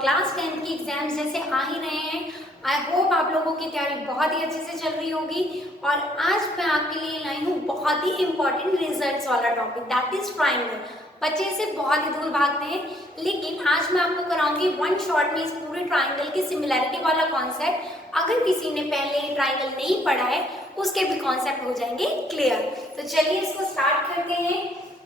Class 10 की exams जैसे आ ही रहे हैं। आई होप आप लोगों की तैयारी बहुत ही अच्छे से चल रही होगी। और आज मैं आपके लिए लाई हूँ बहुत ही इंपॉर्टेंट रिजल्ट्स वाला टॉपिक, दैट इज ट्राइंगल। बच्चे इसे बहुत ही दूर भागते हैं, लेकिन आज मैं आपको कराऊंगी वन शॉट में इस पूरे ट्राइंगल की सिमिलैरिटी वाला कॉन्सेप्ट। अगर किसी ने पहले ट्राइंगल नहीं पढ़ा है उसके भी कॉन्सेप्ट हो जाएंगे क्लियर। तो चलिए इसको स्टार्ट करते हैं।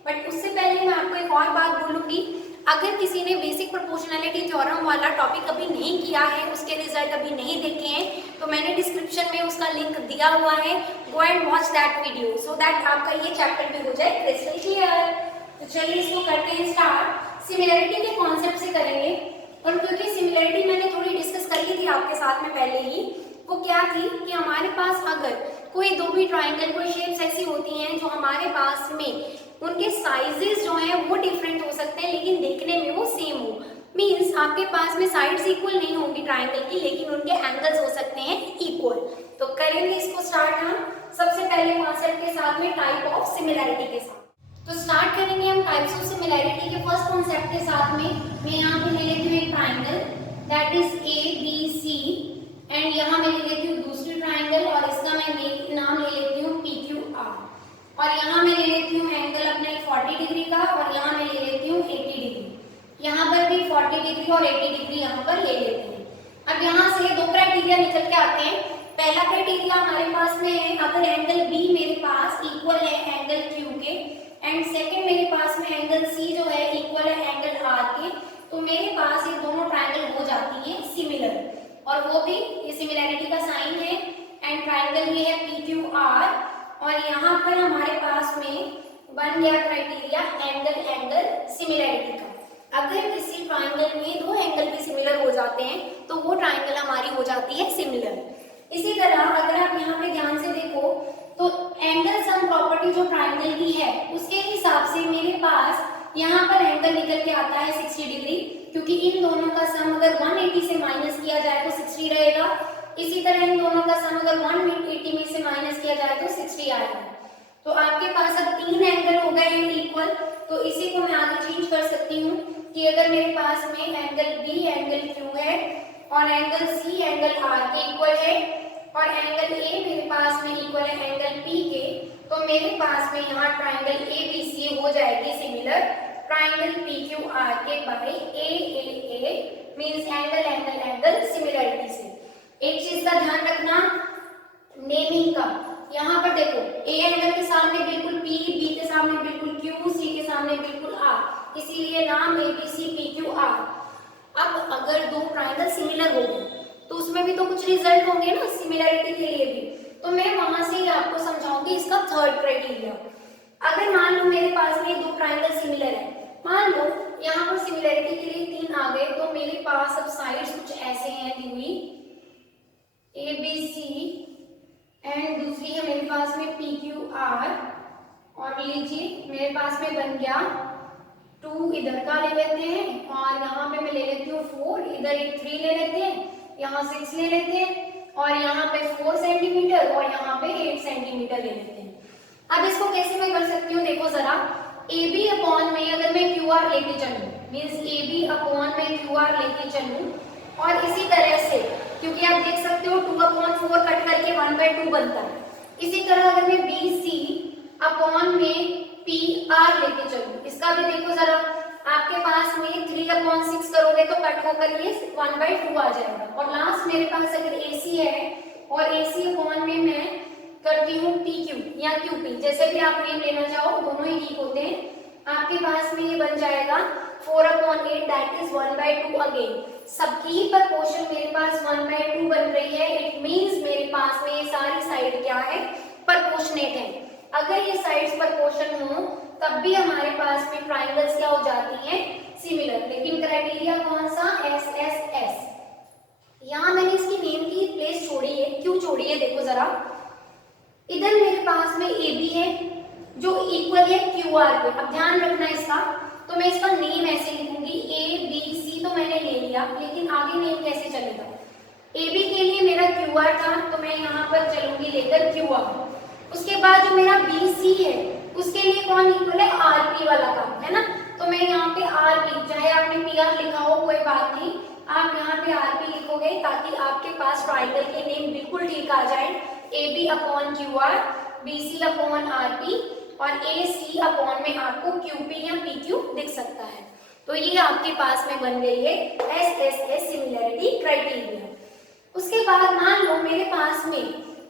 बट उससे पहले मैं आपको एक और बात बोलूंगी, अगर किसी ने बेसिक प्रोपोर्शनैलिटी थ्योरम वाला टॉपिक अभी नहीं किया है, उसके रिजल्ट अभी नहीं देखे हैं, तो मैंने डिस्क्रिप्शन में उसका लिंक दिया हुआ है। Go and watch that video so that आपका ये चैप्टर भी हो जाए क्रिस्टल क्लियर। तो चलिए इसको करते हैं स्टार्ट। सिमिलैरिटी के कॉन्सेप्ट से करेंगे, और क्योंकि सिमिलैरिटी मैंने थोड़ी डिस्कस कर ली थी आपके साथ में पहले ही। वो क्या थी कि हमारे पास अगर कोई दो भी ट्राइंगल, कोई शेप्स ऐसी होती हैं जो हमारे पास में उनके साइजेस जो हैं वो डिफरेंट हो सकते हैं, लेकिन देखने में वो सेम हो। मींस आपके पास में साइड्स इक्वल नहीं होंगी ट्राइंगल की, लेकिन उनके एंगल्स हो सकते हैं इक्वल। तो करेंगे इसको स्टार्ट हम सबसे पहले कॉन्सेप्ट के साथ में, टाइप ऑफ सिमिलैरिटी के साथ। तो स्टार्ट करेंगे हम टाइप्स ऑफ सिमिलैरिटी के फर्स्ट कॉन्सेप्ट के साथ में। मैं यहाँ पे ले लेती हूँ एक triangle that is ABC, and यहाँ मैं ले लेती हूँ दूसरी ट्राइंगल और इसका मैं नाम ले लेती हूँ PQR। और यहाँ मैं ले लेती हूँ एंगल अपना 40 डिग्री का, और यहाँ मैं ले लेती हूँ 80 डिग्री। यहाँ पर भी 40 डिग्री और 80 डिग्री यहाँ पर ले लेते हैं। अब यहाँ से दो क्राइटेरिया निकल के आते हैं। पहला क्राइटेरिया हमारे पास में है, अगर एंगल B मेरे पास इक्वल है एंगल Q के, एंड सेकेंड मेरे पास में एंगल C जो है इक्वल है एंगल R के, तो मेरे पास ये दोनों ट्राइंगल हो जाती है सिमिलर। और वो भी ये सिमिलैरिटी का साइन है, एंड ट्राइंगल ये है PQR। और यहाँ पर हमारे पास में बन गया क्राइटेरिया एंगल एंगल सिमिलैरिटी का। अगर किसी ट्राइंगल में दो एंगल भी सिमिलर हो जाते हैं तो वो ट्राइंगल हमारी हो जाती है सिमिलर। इसी तरह अगर आप यहाँ पे ध्यान से देखो तो एंगल सम प्रॉपर्टी जो ट्राइंगल की है उसके हिसाब से मेरे पास यहाँ पर एंगल निकल के आता है 60 डिग्री, क्योंकि इन दोनों का सम अगर 180 से माइनस किया जाए तो 60 रहेगा। इसी तरह इन दोनों का सम अगर 180 में से माइनस किया जाए तो 60 आएगा। तो आपके पास अब तीन एंगल हो गए हैं इक्वल। तो इसी को मैं आगे चेंज कर सकती हूँ कि अगर मेरे पास में एंगल B एंगल Q है और एंगल C एंगल R के इक्वल है, और एंगल A मेरे पास में इक्वल है एंगल P के, तो मेरे पास में यहाँ ट्राइंगल ABC हो जाएगी सिमिलर ट्राइंगल PQR के by AAA, means angle angle angle similarity से। एक चीज का ध्यान रखना नेमिंग का। यहाँ पर देखो A एंगल के सामने बिल्कुल P, B के सामने बिल्कुल Q, C के सामने बिल्कुल R, इसीलिए नाम ABC PQR। अब अगर दो ट्राइंगल सिमिलर हो गए तो उसमें भी तो कुछ रिजल्ट होंगे ना सिमिलैरिटी के लिए भी, तो मैं वहां से ही आपको समझाऊंगी इसका थर्ड क्राइटेरिया। अगर मान लो मेरे पास में दो ट्राइंगल सिमिलर है, मान लो यहाँ पर सिमिलैरिटी के लिए तीन आ गए, तो मेरे पास अब साइड्स कुछ ऐसे हैं दी हुई ABC, एंड दूसरी है मेरे पास में PQR, और लीजिए मेरे पास में बन गया 2 इधर का ले लेते हैं, और यहाँ पे मैं ले लेती हूँ 4, इधर एक 3 ले लेते हैं, यहाँ 6 ले लेते हैं, और यहाँ पे 4 सेंटीमीटर और यहाँ पे 8 सेंटीमीटर ले लेते हैं। अब इसको कैसे मैं कर सकती हूँ, देखो जरा। AB अपॉन में अगर मैं QR लेके चलूँ, मीन्स AB अपॉन में QR लेके चलूँ, और इसी तरह से क्योंकि आप देख सकते हो 2/4 कट करके 1/2 बनता है, इसी तरह अगर मैं BC अपॉन में PR लेके चलूँ, इसका भी देखो जरा, आपके पास में 3/6 करोगे तो कट होकर ये 1/2 आ जाएगा। और लास्ट मेरे पास अगर AC है और AC अपॉन में मैं करती हूँ PQ या QP, जैसे भी आप नेम लेना चाहो, दोनों ही ठीक होते हैं। आपके पास में ये बन जाएगा 4/8 दैट इज 1/2 अगेन। सबकी ही प्रपोर्शन मेरे पास 1/2 बन रही है, इट मींस मेरे पास में ये सारी साइड क्या है, प्रपोर्शनेट है। अगर ये साइड्स प्रपोर्शन हो तब भी हमारे पास में ट्राइंगल्स क्या हो जाती हैं, सिमिलर। लेकिन क्राइटेरिया कौन सा, SSS। यहाँ मैंने इसकी नेम की प्लेस छोड़ी है, क्यों छोड़ी है देखो जरा। इधर मेरे पास में AB है जो इक्वल है QR के। अब ध्यान रखना इसका, तो मैं इसका नेम ऐसे लिखूंगी ABC, तो मैंने ले लिया, लेकिन आगे नेम कैसे चलेगा। AB के लिए मेरा QR था, तो मैं यहाँ पर चलूंगी लेकर QR। उसके बाद जो मेरा BC है उसके लिए कौन इक्वल है, RP वाला काम है ना, तो मैं यहाँ पे RP, चाहे आपने PR लिखा हो कोई बात नहीं, आप यहाँ पे आरपी लिखोगे ताकि आपके पास ट्राइंगल के नेम बिल्कुल ठीक आ जाए। A B upon Q R, B C upon R P और ए सी अपॉन में आपको क्यू पी या पी क्यू दिख सकता है। तो ये आपके पास में बन गई है S S S similarity criteria. उसके बाद मान लो मेरे पास में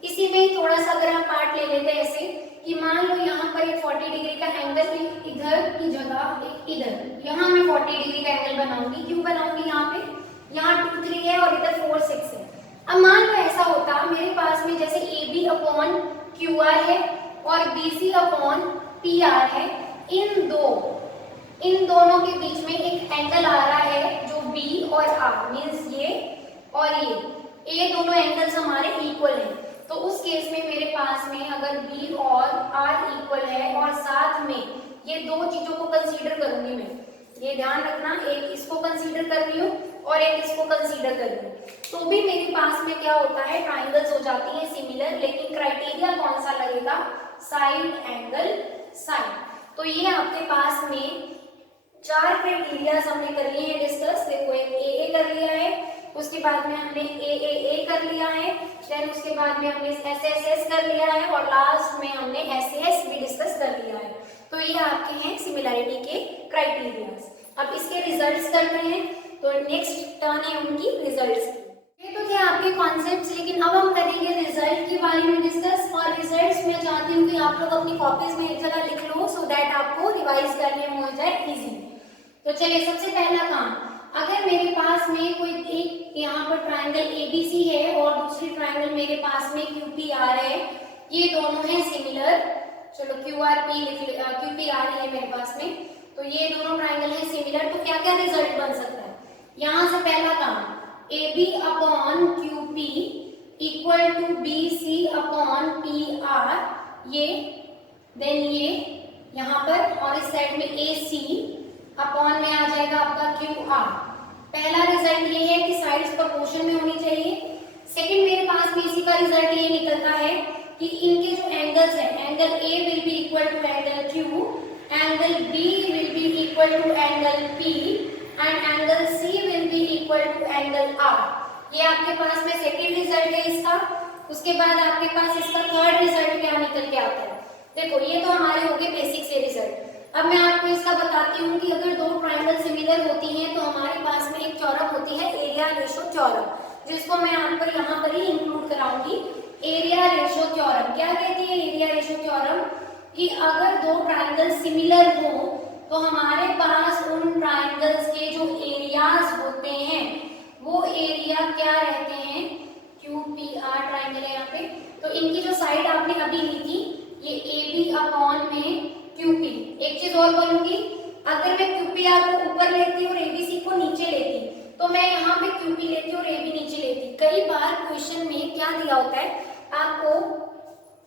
इसी में थोड़ा सा अगर आप पार्ट ले लेते हैं ऐसे कि मान लो यहाँ पर एक 40 डिग्री का एंगल इधर की जगह एक इधर, यहाँ मैं 40 डिग्री का एंगल बनाऊंगी। क्यों बनाऊंगी? यहाँ पे यहाँ 2 3 है और इधर 4 6 है। अब मान लो ऐसा होता मेरे पास में जैसे A B upon Q R है और B C upon P R है, इन दोनों के बीच में एक एंगल आ रहा है जो बी और आर मीन्स ये और ये दोनों एंगल्स हमारे इक्वल हैं। तो उस केस में मेरे पास में अगर बी और आर इक्वल है और साथ में ये दो चीजों को कंसीडर करूंगी मैं, ये ध्यान रखना, एक इसको कंसीडर कर रही हूँ और एक इसको कंसीडर कर रही हूँ, तो भी मेरे पास में क्या होता है ट्राइंगल्स हो जाती है सिमिलर। लेकिन क्राइटेरिया कौन सा लगेगा? Side angle side. तो ये आपके पास में 4 क्राइटेरिया हमने कर लिए हैं डिस्कस। देखो एक ए कर लिया है, उसके बाद में हमने ए कर लिया है, देन उसके बाद में हमने एस कर लिया है और लास्ट में हमने एस भी डिस्कस कर लिया है। तो ये आपके हैं सिमिलैरिटी के क्राइटेरियाज। अब इसके रिजल्ट्स करते हैं, तो नेक्स्ट टर्न है उनकी रिजल्ट्स। ये तो थे आपके कॉन्सेप्ट्स, लेकिन अब हम करेंगे रिजल्ट के बारे में डिस्कस। और रिजल्ट्स मैं चाहती हूँ कि आप लोग अपनी कॉपीज में एक जगह लिख लो सो दैट आपको रिवाइज करने में हो जाए इजी। तो चलिए सबसे पहला काम, अगर मेरे पास में कोई एक यहाँ पर ट्राइंगल एबीसी है और दूसरी ट्राइंगल मेरे पास में क्यूपीआर है, ये दोनों हैं सिमिलर, चलो क्यूआरपी क्यूपीआर है मेरे पास में, तो ये दोनों ट्राइंगल है सिमिलर, तो क्या क्या रिजल्ट बन सकता है? यहाँ से पहला काम A B upon Q P equal to B C upon P R, ये देन ये यहाँ पर और इस साइड में ए सी अपॉन में आ जाएगा आपका क्यू आर। पहला रिजल्ट ये है कि साइड्स प्रोपोर्शन में होनी चाहिए। सेकंड मेरे पास में इसी का रिजल्ट ये निकलता है कि इनके जो एंगल्स हैं, angle A will be equal to angle Q, angle B will be equal to angle P and angle C will be equal to angle R. ये आपके पास में सेकंड रिजल्ट है इसका। उसके बाद आपके पास इसका थर्ड रिजल्ट क्या निकल के आता है? देखो ये तो हमारे हो गए बेसिक से रिजल्ट। अब मैं आपको इसका बताती हूँ कि अगर दो ट्राइंगल सिमिलर होती हैं तो हमारे पास में एक थ्योरम होती है एरिया रेशो थ्योरम, जिसको मैं आपको यहाँ पर ही इंक्लूड कराऊंगी। एरिया रेशो थ्योरम क्या कहती है? एरिया रेशो थ्योरम कि अगर दो ट्राइंगल सिमिलर हो तो हमारे पास उन ट्राइंगल्स के जो एरियाज होते हैं वो एरिया क्या रहते हैं? क्यू पी आर ट्राइंगल है यहाँ पे, तो इनकी जो साइड आपने अभी ली थी ये ए बी अपॉन में क्यूपी। एक चीज और बोलूंगी, अगर मैं क्यूपीआर को ऊपर लेती और एबीसी को नीचे लेती तो मैं यहाँ पे क्यूपी लेती और एबी नीचे लेती। कई बार क्वेश्चन में क्या दिया होता है आपको,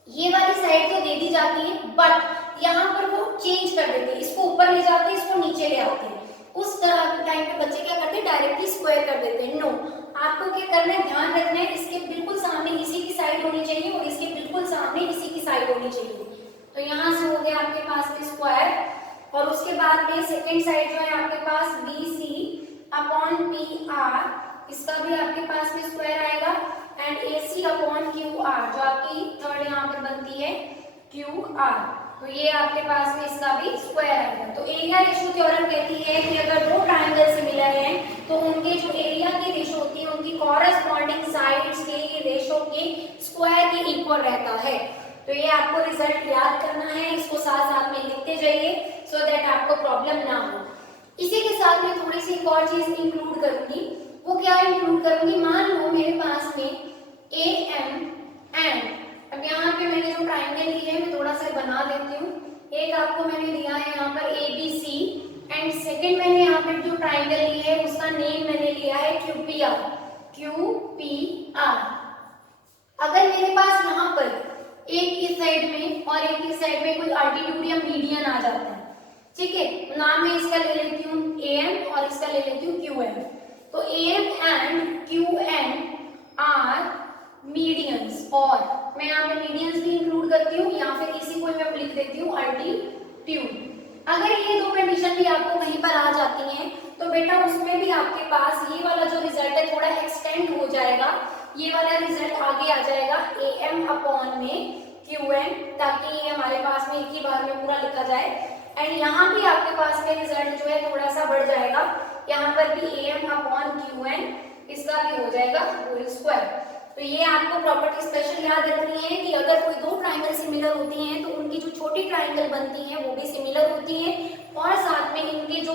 ये वाली साइड तो दे दी जाती है बट यहाँ पर वो चेंज कर देते हैं, इसको ऊपर ले जाते हैं, इसको नीचे ले आते हैं। उस टाइम पे बच्चे क्या करते हैं? डायरेक्टली स्क्वायर कर देते हैं। नो, आपको क्या करना है, ध्यान रखना है इसके बिल्कुल सामने इसी की साइड होनी चाहिए और इसके बिल्कुल सामने इसी की साइड होनी चाहिए। तो यहाँ से हो गया आपके पास में स्क्वायर और उसके बाद में सेकेंड साइड जो है आपके पास B C upon P R, इसका भी आपके पास में स्क्वायर आएगा and A C upon Q R जो आपकी थर्ड यहाँ पर बनती है क्यू आर, तो ये आपके पास में इसका भी स्क्वायर आएगा। तो एरिया रेशो थ्योरम कहती है कि अगर दो ट्राइंगल सिमिलर हैं तो उनके जो एरिया की रेशो होती है उनकी कॉरेस्पॉन्डिंग साइड्स के रेशो के स्क्वायर के इक्वल रहता है। तो ये आपको रिजल्ट याद करना है, इसको साथ साथ में लिखते जाइए सो दैट आपको प्रॉब्लम ना हो। इसी के साथ में थोड़ी सी एक और चीज इंक्लूड करूंगी। वो क्या इंक्लूड करूंगी? मान लो मेरे पास में ए एम एंड, अब यहाँ पे मैंने जो ट्राइंगल ली है मैं थोड़ा सा बना देती हूँ। एक आपको मैंने दिया है यहाँ पर A B C and second मैंने यहाँ पे जो ट्राइंगल ली है उसका नेम मैंने लिया है क्यूपीआर, क्यूपीआर। अगर मेरे पास यहाँ पर एक इस साइड में और एक इस साइड में कोई अल्टीट्यूड या मीडियन आ जाता है, ठीक है, तो नाम मैं इसका ले लेती हूँ ए एम और इसका ले लेती हूँ क्यू एम। तो A M and Q M are medians, और मैं यहाँ पे मीडियंस भी इंक्लूड करती हूँ या फिर इसी को मैं लिख देती हूँ अल्टीट्यूड। अगर ये दो कंडीशन भी आपको कहीं पर आ जाती हैं तो बेटा उसमें भी आपके पास ये वाला जो रिजल्ट है थोड़ा एक्सटेंड हो जाएगा, ये वाला रिजल्ट आगे आ जाएगा am अपॉन में qn, ताकि ये हमारे पास में एक ही बार में पूरा लिखा जाए। एंड यहाँ भी आपके पास में रिजल्ट जो है थोड़ा सा बढ़ जाएगा, यहाँ पर भी am अपॉन qn, इसका भी हो जाएगा होल स्क्वायर। तो ये आपको प्रॉपर्टी स्पेशल याद रखनी है कि अगर कोई दो ट्राइंगल सिमिलर होती हैं तो उनकी जो छोटी ट्राइंगल बनती हैं वो भी सिमिलर होती हैं, और साथ में इनके जो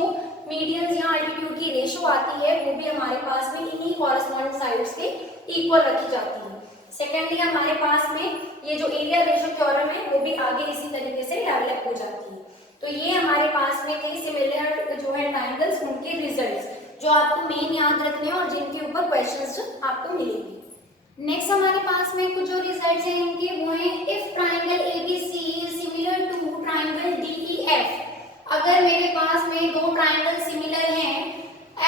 मीडियंस या अल्टीट्यूड की रेशो आती है वो भी हमारे पास में इन्हीं कॉरेस्पॉन्डिंग साइड्स के इक्वल रखी जाती है। सेकेंडली हमारे पास में ये जो एरिया रेशो थ्योरम है वो भी आगे इसी तरीके से डेवलप हो जाती है। तो ये हमारे पास में कई सिमिलर जो है ट्राइंगल्स उनके रिजल्ट्स जो आपको मेन याद रखने हैं और जिनके ऊपर क्वेश्चंस आपको मिलेंगे। नेक्स्ट हमारे पास में कुछ जो रिजल्ट्स हैं इनके वो हैं if triangle ABC is similar to triangle DEF। अगर मेरे पास में दो ट्राइंगल सिमिलर हैं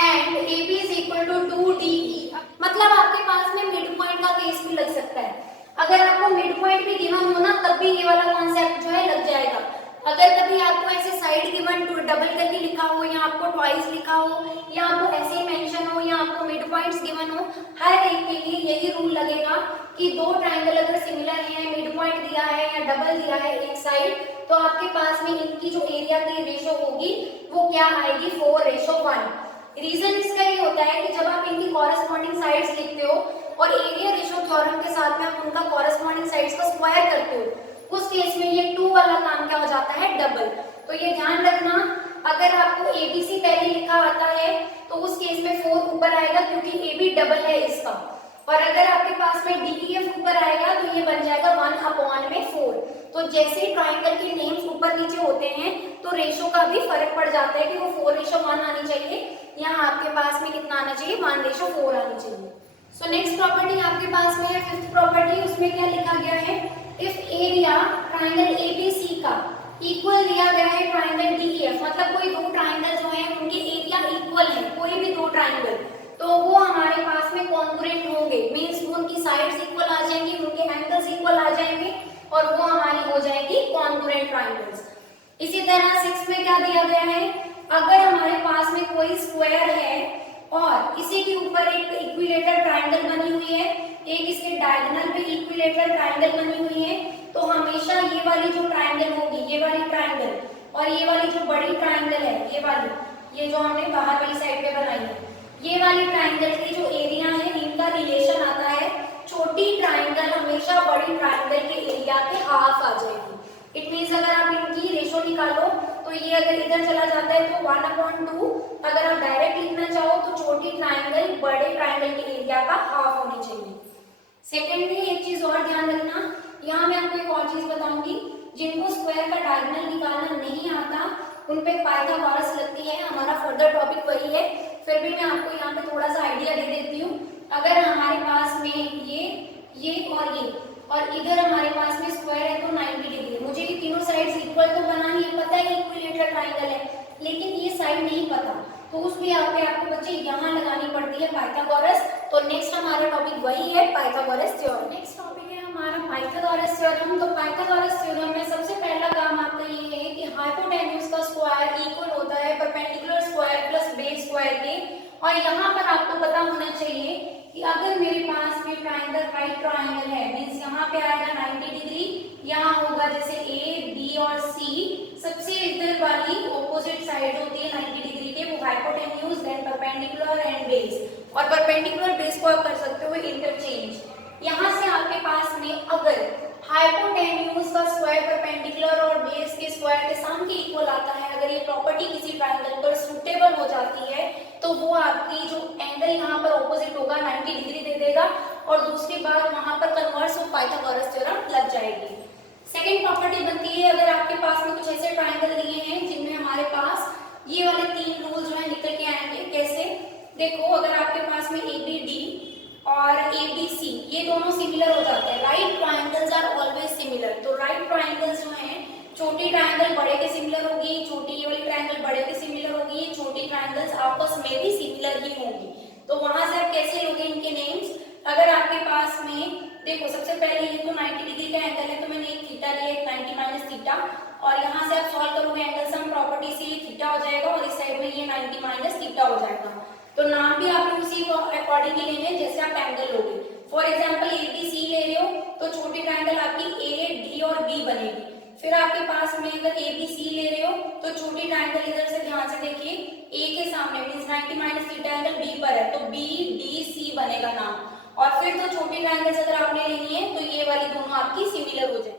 and AB is equal to 2DE, मतलब आपके पास में मिड पॉइंट का केस भी लग सकता है। अगर आपको मिड पॉइंट भी गिवन हो ना तब भी ये वाला कॉन्सेप्ट जो है लग जाएगा। अगर कभी आपको ऐसे साइड गिवन डबल करके लिखा हो या आपको ट्वाइस लिखा हो या आपको ऐसे ही मेंशन हो या आपको मिड पॉइंट्स गिवन हो, हर एक के लिए यही रूल लगेगा कि दो ट्राइंगल अगर सिमिलर हैं, मिड पॉइंट दिया है या डबल दिया है एक साइड, तो आपके पास में इनकी जो एरिया की रेशो होगी वो क्या आएगी 4:1। रीजन इसका ये होता है कि जब आप इनकी कॉरेस्पॉन्डिंग साइड्स लिखते हो और एरिया रेशो थ्योरम के साथ में आप उनका कॉरेस्पॉन्डिंग साइड्स का स्क्वायर करते हो, उस केस में ये 2 वाला काम क्या हो जाता है डबल। तो ये ध्यान रखना, अगर आपको ABC पहले लिखा आता है तो उस केस में 4 ऊपर आएगा क्योंकि AB डबल है इसका, और अगर आपके पास में DEF ऊपर आएगा तो ये बन जाएगा 1/4। तो जैसे ट्राइंगल के नेम्स ऊपर नीचे होते हैं तो रेशो का भी फर्क पड़ जाता है कि वो 4:1 आनी चाहिए, यहाँ आपके पास में कितना आना चाहिए 1:4 आनी चाहिए। सो नेक्स्ट प्रॉपर्टी आपके पास में है फिफ्थ प्रॉपर्टी, उसमें क्या लिखा गया है इफ एरिया ट्राइंगल ABC का इक्वल दिया गया है ट्राइंगल DEF, मतलब कोई दो ट्राइंगल जो है उनके एरिया इक्वल है, कोई भी दो ट्राइंगल, तो वो हमारे पास में कॉन्ग्रुएंट होंगे, मींस उनकी साइड्स इक्वल आ जाएंगी, उनके एंगल्स इक्वल आ जाएंगे और वो हमारी हो जाएगी कॉन्ग्रुएंट ट्राइंगल्स। इसी तरह 6 में क्या दिया गया है, अगर हमारे पास में कोई स्क्वायर है और इसी के ऊपर एक इक्विलेटरल ट्राइंगल बनी हुई है, एक इसके डायगोनल पे इक्विलेटरल ट्राइंगल बनी हुई है, तो हमेशा ये वाली जो ट्राइंगल होगी, ये वाली ट्राइंगल और ये वाली जो बड़ी ट्राइंगल है, ये वाली, ये जो हमने बाहर वाली साइड पे बनाई है, ये वाली ट्राइंगल की जो एरिया है इनका रिलेशन आता है, छोटी ट्राइंगल हमेशा बड़ी ट्राइंगल के एरिया के हाफ आ जाएगी। इट मीन्स अगर आप इनकी रेशो निकालो तो ये अगर इधर चला जाता है तो 1/2, अगर आप डायरेक्ट लिखना चाहो तो छोटी ट्राइंगल बड़े ट्राइंगल के एरिया का हाफ होनी चाहिए। सेकेंडली एक चीज और ध्यान रखना, यहाँ मैं आपको एक और चीज बताऊंगी, जिनको स्क्वायर का डायगोनल निकालना नहीं आता उन पे पाइथागोरस लगती है, हमारा फर्दर टॉपिक वही है, फिर भी मैं आपको यहाँ पे थोड़ा सा आइडिया दे देती हूँ। अगर हमारे पास में ये और इधर हमारे पास में स्क्वायर है तो 90 डिग्री, मुझे ये तीनों साइड्स इक्वल तो बनानी है, पता है इक्विलेटरल ट्राइंगल है, लेकिन ये साइड नहीं पता, तो उसमें आपको बच्चे यहाँ लगानी पड़ती है पाइथागोरस। तो नेक्स्ट हमारा टॉपिक वही है पाइथागोरस थ्योरम। नेक्स्ट टॉपिक है हमारा पाइथागोरस थ्योरम। तो पाइथागोरस थ्योरम में सबसे पहला काम आपका ये है कि हाइपोटेन्यूज का स्क्वायर इक्वल होता है perpendicular square plus base square के, और यहाँ पर आपको पता होना चाहिए कि अगर मेरे पास में ट्राइंगल राइट ट्राइंगल है, मींस यहाँ पे आएगा 90 डिग्री, यहाँ होगा जैसे A, B और C, सबसे इधर वाली ऑपोजिट साइड होती है 90 डिग्री के, वो hypotenuse, then perpendicular and base, और परपेंडिकुलर बेस को आप कर सकते हो इंटरचेंज। यहाँ से आपके पास में अगर हाइपोटेन्यूज का स्क्वायर परपेंडिकुलर और बेस के स्क्वायर के सम के इक्वल आता है, अगर ये प्रॉपर्टी किसी ट्राइंगल पर सुटेबल हो जाती है तो वो आपकी जो एंगल यहाँ पर ऑपोजिट होगा 90 डिग्री दे देगा, और दूसरी बार वहां पर कन्वर्स ऑफ पाइथागोरस थ्योरम लग जाएगी। सेकेंड प्रॉपर्टी बनती है, अगर आपके पास में कुछ ऐसे ट्राइंगल दिए हैं जिनमें हमारे पास ये वाले 3 रूल जो है निकल के आएंगे। कैसे, देखो अगर आपके पास में ABD और ABC ये दोनों सिमिलर हो जाते हैं, right triangles are always similar, तो राइट ट्राइंगल्स जो हैं छोटी ट्राइंगल बड़े के सिमिलर होगी, छोटी ये वाली ट्राइंगल बड़े के सिमिलर होगी, ये छोटी ट्राइंगल्स आपस में भी सिमिलर ही होंगी। तो वहां से आप कैसे लोगे इनके नेम्स, अगर आपके पास में देखो सबसे पहले ये तो 90 डिग्री का एंगल है तो मैंने एक थीटा लिया, एक 90 माइनस थीटा, और यहाँ से आप सॉल्व करोगे एंगल सम प्रॉपर्टी अकॉर्डिंग ही लेने जैसे आप एंगल लोगे। फॉर एग्जाम्पल ABC ले रहे हो तो छोटी ट्राइंगल आपकी AD और B बनेगी। फिर आपके पास में अगर ABC ले रहे हो तो छोटी ट्राइंगल इधर से ध्यान से देखिए A के सामने means 90 minus theta angle B पर है तो BDC बनेगा नाम। और फिर तो छोटी ट्राइंगल्स अगर आपने लेनी है तो ये वाली दोनों आपकी सिमिलर हो जाए।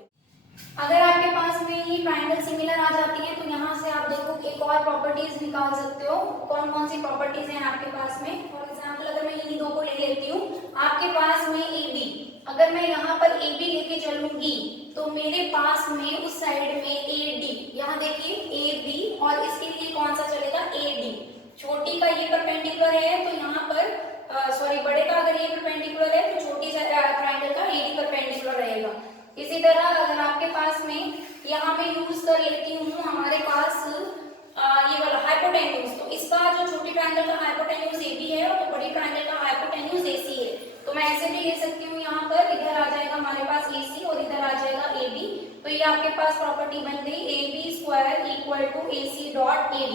अगर आपके पास में ये ट्राइंगल सिमिलर आ जाती है तो यहाँ से आप देखो एक और प्रॉपर्टीज निकाल सकते हो। कौन कौन सी प्रॉपर्टीज हैं आपके पास में। फॉर एग्जांपल अगर मैं इन्हीं दो को ले लेती हूँ, आपके पास में AB, अगर मैं यहाँ पर AB लेके चलूंगी तो मेरे पास में उस साइड में AD, यहाँ देखिए AB और इसके लिए कौन सा चलेगा AD। छोटी का ये परपेंडिकुलर है तो यहाँ पर सॉरी बड़े का अगर ये परपेंडिकुलर है तो छोटी ट्राइंगल का AD परपेंडिकुलर रहेगा। इसी तरह अगर आपके पास में यहाँ पे यूज कर लेती हूँ हमारे पास ये वाला हाइपोटेन्यूज, तो इसका जो छोटी ट्राइंगल का हाइपोटेन्यूज AB है और तो बड़ी ट्राइंगल का हाइपोटेन्यूज AC है। तो मैं ऐसे भी ले सकती हूँ, यहाँ पर इधर आ जाएगा हमारे पास AC और इधर आ जाएगा AB। तो ये आपके पास प्रॉपर्टी बन गई AB square equal to AC dot AD।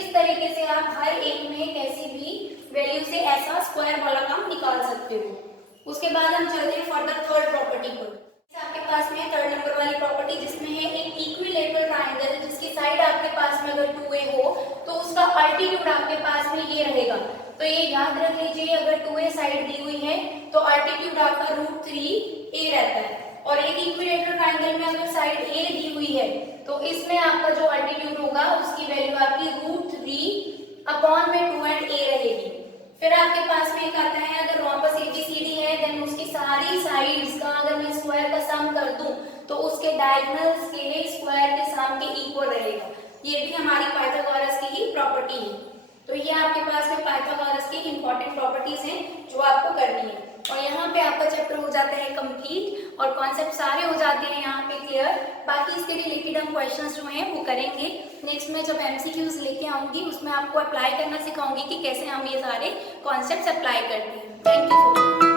इस तरीके से आप हर एक में कैसी भी वैल्यू से ऐसा स्क्वायर वाला काम निकाल सकते हो। उसके बाद हम चलते हैं फर्दर थर्ड प्रॉपर्टी पर। आपके पास में थर्ड नंबर वाली प्रॉपर्टी जिसमें है एक इक्विलेटरल ट्राइंगल जिसकी साइड आपके पास में अगर 2a हो तो उसका अल्टीट्यूड आपके पास में ये रहेगा। तो ये याद रख लीजिए, अगर 2a साइड दी हुई है तो अल्टीट्यूड आपका √3a रहता है। और एक इक्विलेटरल ट्राइंगल में अगर साइड a दी हुई है तो इसमें आपका जो अल्टीट्यूड होगा उसकी वैल्यू आपकी √3/2 एंड a रहेगी। फिर आपके पास में एक आता है अगर रोम्बस ABCD है देन उसकी सारी साइड्स का अगर मैं स्क्वायर का सम कर दूं तो उसके डायगोनल्स के लिए स्क्वायर के सम के इक्वल रहेगा। ये भी हमारी पाइथागोरस की ही प्रॉपर्टी है। तो ये आपके पास में पाइथागोरस की इंपॉर्टेंट प्रॉपर्टीज हैं जो आपको करनी है। और यहाँ पे आपका चैप्टर हो जाता है कंप्लीट और कॉन्सेप्ट सारे हो जाते हैं यहाँ पे क्लियर। बाकी इसके रिलेटेड हम क्वेश्चंस जो हैं वो करेंगे नेक्स्ट में जब MCQs लेके आऊंगी, उसमें आपको अप्लाई करना सिखाऊंगी कि कैसे हम ये सारे कॉन्सेप्ट्स अप्लाई करते हैं। Thank you so much.